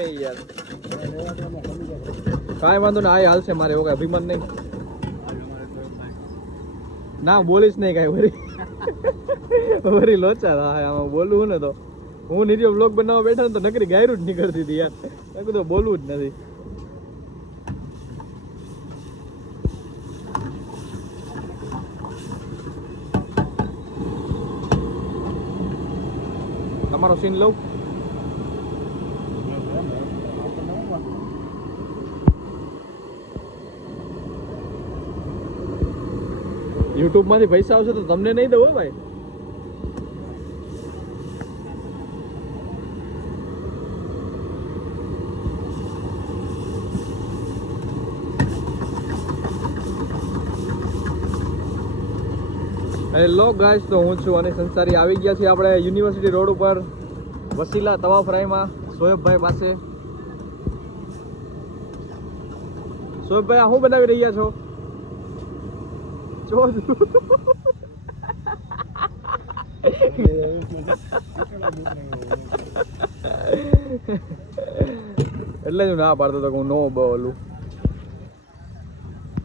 ગમે ઈ યાર. કાંઈ વાંધો નહીં, આ હાલશે મારે, એવું કાંઈ અભિમાન નહીં. ના બોલીશ નહીં કાંઈ વરી. વરી લોચા થાય આમાં બોલવું ને તો. હું નીચે વ્લોગ બનાવવા બેઠા ને તો નકરી ગાયરું જ નીકળતી હતી યાર. મેં કીધું બોલવું જ નથી. તમારો સીન લઉં. યુટ્યુબ માંથી પૈસા આવશે તો તમને નહીં દઉં ભાઈ. હેલો ગાઈસ, તો હું છું અને સંસારી આવી ગયા છીએ આપણે યુનિવર્સિટી રોડ ઉપર વસીલા તવા ફ્રાઈમાં સોએબભાઈ પાસે. સોએબભાઈ, આ શું બનાવી રહ્યા છો? એટલે જ ના પાડતો હતો કે હું નો બોલું.